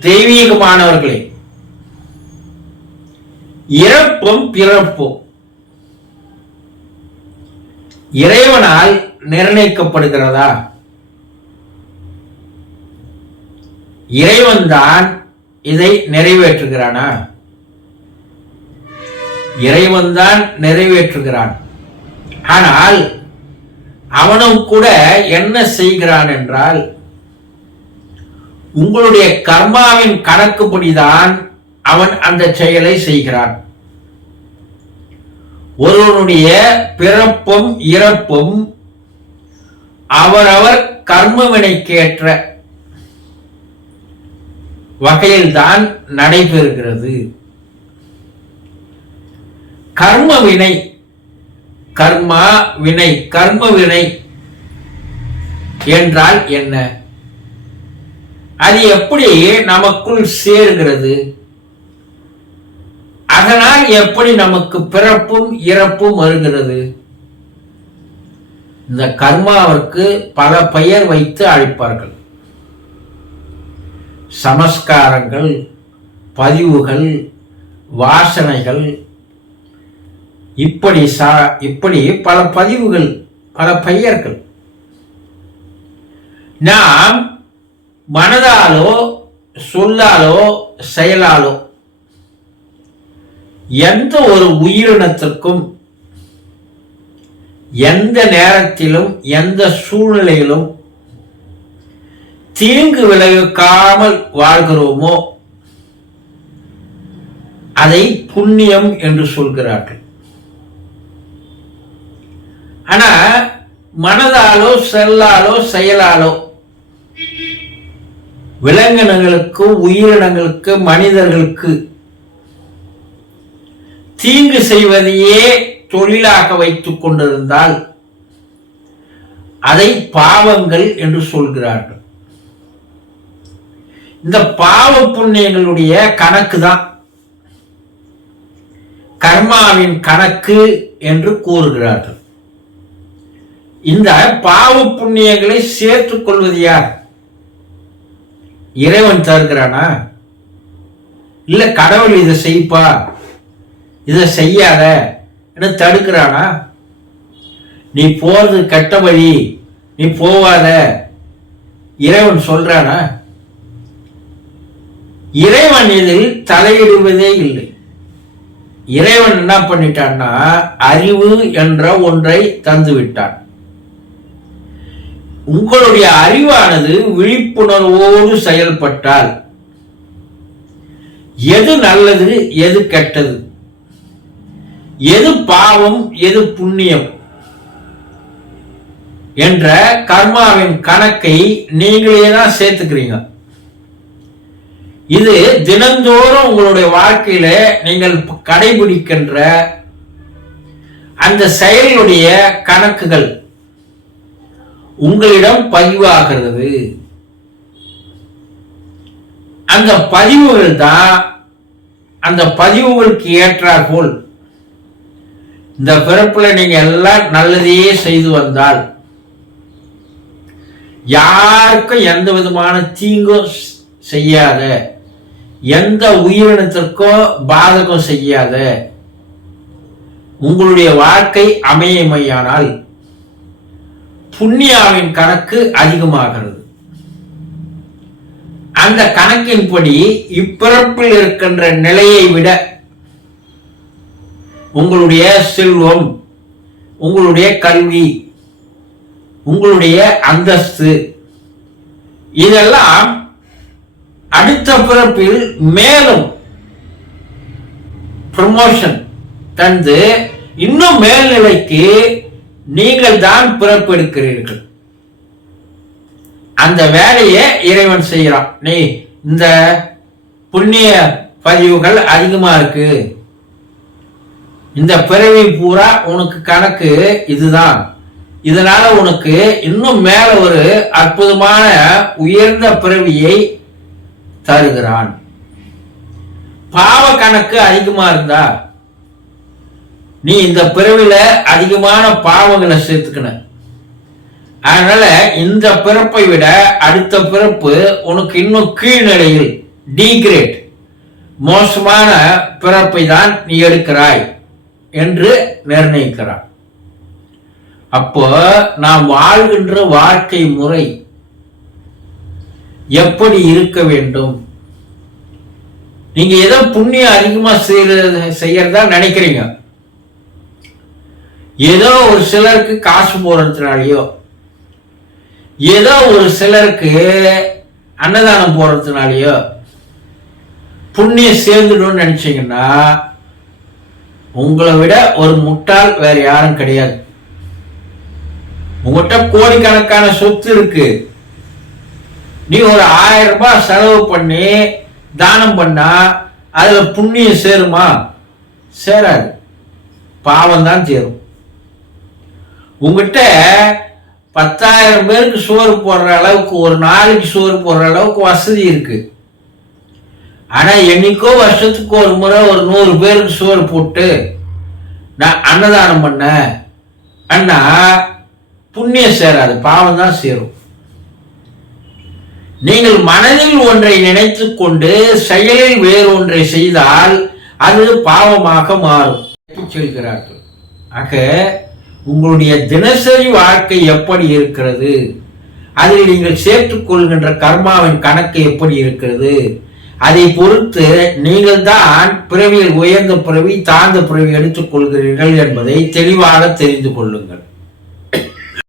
தெய்வீகமானவர்களே. இறப்பும் பிறப்பும். இறைவனால் நிர்ணயிக்கப்படுகிறதா? இறைவன்தான் இதை நிறைவேற்றுகிறானா? இறைவன்தான் நிறைவேற்றுகிறான். ஆனால் அவனும் கூட என்ன செய்கிறான் என்றால் உங்களுடைய கர்மாவின் கணக்குப்படிதான் அவன் அந்த செயலை செய்கிறான். ஒருவனுடைய பிறப்பும் இறப்பும் அவரவர் கர்மவினைக்கேற்ற வகையில்தான் நடைபெறுகிறது. கர்ம வினை கர்மா வினை கர்ம வினை என்றால் என்ன? அது எப்படி நமக்குள் சேர்கிறது? அதனால் எப்படி நமக்கு பிறப்பும் இறப்பும் வருகிறது? இந்த கர்மாவிற்கு பல பெயர் வைத்து அழைப்பார்கள். சமஸ்காரங்கள் பதிவுகள் வாசனைகள் இப்படி சா இப்படி பல பதிவுகள் பல பெயர்கள். நாம் மனதாலோ சொல்லாலோ செயலாலோ எந்த ஒரு உயிரினத்திற்கும் எந்த நேரத்திலும் எந்த சூழ்நிலையிலும் தீங்கு விளைவிக்காமல் வாழ்கிறோமோ அதை புண்ணியம் என்று சொல்கிறார்கள். ஆனா மனதாலோ செல்லாலோ செயலாலோ விலங்கினங்களுக்கு உயிரினங்களுக்கு மனிதர்களுக்கு தீங்கு செய்வதையே தொழிலாக வைத்துக் கொண்டிருந்தால் அதை பாவங்கள் என்று சொல்கிறார்கள். இந்த பாவ புண்ணியங்களுடைய கணக்கு தான். கர்மாவின் கணக்கு என்று கூறுகிறார்கள். இந்த பாவ புண்ணியங்களை சேர்த்துக் கொள்வது யார்? இறைவன் தருகிறானா? இல்லை கடவுள் இதை செய்ப்பா? இதை செய்யாத? என்ன தடுக்கிறானா? நீ போறது கெட்ட வழி. நீ போவாத. இறைவன் சொல்றானா? இறைவன் இதில் தலையிடுவதே இல்லை. இறைவன் என்ன பண்ணிட்டான்னா அறிவு என்ற ஒன்றை தந்து விட்டான் உங்களுடைய அறிவானது விழிப்புணர்வோடு செயல்பட்டால் எது நல்லது எது கெட்டது? எது பாவம் எது புண்ணியம்? என்ற கர்மாவின் கணக்கை நீங்களே தான் சேர்த்துக்கிறீங்க. இது தினந்தோறும் உங்களுடைய வாழ்க்கையில நீங்கள் கடைபிடிக்கின்ற அந்த செயலுடைய கணக்குகள். உங்களிடம் பதிவாகிறது. அந்த பதிவுகள் தான் அந்த பதிவுகளுக்கு ஏற்றாற்போல் இந்த பிறப்புல நீங்க எல்லாம் நல்லதையே செய்து வந்தால் யாருக்கும் எந்த விதமான தீங்கும் செய்யாத எந்த உயிரினத்திற்கோ பாதகம் செய்யாத உங்களுடைய வாழ்க்கை அமையமையானால் புண்ணியாவின் கணக்கு அதிகமாகிறது. அந்த கணக்கின்படி இப்பிறப்பில் இருக்கின்ற நிலையை விட உங்களுடைய செல்வம் உங்களுடைய கல்வி உங்களுடைய அந்தஸ்து இதெல்லாம் அடுத்த பிறப்பில் மேலும் ப்ரமோஷன் தந்து இன்னும் மேல்நிலைக்கு நீங்கள் தான் பிறப்பெடுக்கிறீர்கள். அந்த வேலையை இறைவன் செய்யறான் நீ இந்த புண்ணிய பதிவுகள் அதிகமா இருக்கு. இந்த பிறவி பூரா உனக்கு கணக்கு இதுதான். இதனால உனக்கு இன்னும் மேல ஒரு அற்புதமான உயர்ந்த பிறவியை தருகிறான். பாவ கணக்கு அதிகமா இருந்தா நீ இந்த பிறவில அதிகமான பாவங்களை சேர்த்துக்கணும். அதனால இந்த பிறப்பை விட அடுத்த பிறப்பு உனக்கு இன்னும் கீழ்நிலையில் டீக்ரேட் மோசமான பிறப்பை தான் நீ எடுக்கிறாய் என்று நிர்ணயிக்கிறார் அப்போ நாம் வாழ்கின்ற வாழ்க்கை முறை எப்படி இருக்க வேண்டும்? நீங்க ஏதோ புண்ணியம் அதிகமா செய்யறதா நினைக்கிறீங்க. ஏதோ ஒரு சிலருக்கு காசு போடுறதுனாலையோ ஏதோ ஒரு சிலருக்கு அன்னதானம் போடுறதுனாலையோ புண்ணியம் சேர்ந்துடும் நினச்சிங்கன்னா உங்களை விட ஒரு முட்டாள் வேற யாரும் கிடையாது. உங்கள்கிட்ட கோடிக்கணக்கான சொத்து இருக்கு. நீ ஒரு ஆயிரம் ரூபாய் செலவு பண்ணி தானம் பண்ணா அதில் புண்ணியம் சேருமா? சேராது. பாவம் தான் சேரும். உங்ககிட்ட பத்தாயிரம் பேருக்கு சோறு போடுற அளவுக்கு ஒரு நாளைக்கு சோறு போடுற அளவுக்கு வசதி இருக்கு. ஆனால் என்னைக்கோ வருஷத்துக்கு ஒரு முறை ஒரு நூறு பேருக்கு சோறு போட்டு நான் அன்னதானம் பண்ணேன் அண்ணா புண்ணியம் சேராது பாவம் தான் சேரும். நீங்கள் மனதில் ஒன்றை நினைத்து கொண்டு செயலில் வேறு ஒன்றை செய்தால் அது பாவமாக மாறும். சொல்கிறார்கள். ஆக உங்களுடைய தினசரி வாழ்க்கை எப்படி இருக்கிறது? அதில் நீங்கள் சேர்த்துக்கொள்கின்ற கர்மாவின் கணக்கு எப்படி இருக்கிறது? அதை பொறுத்து நீங்கள் தான் பிறவியில் உயர்ந்த பிறவி தாழ்ந்த பிறவி எடுத்துக் கொள்கிறீர்கள் என்பதை தெளிவாக தெரிந்து கொள்ளுங்கள்.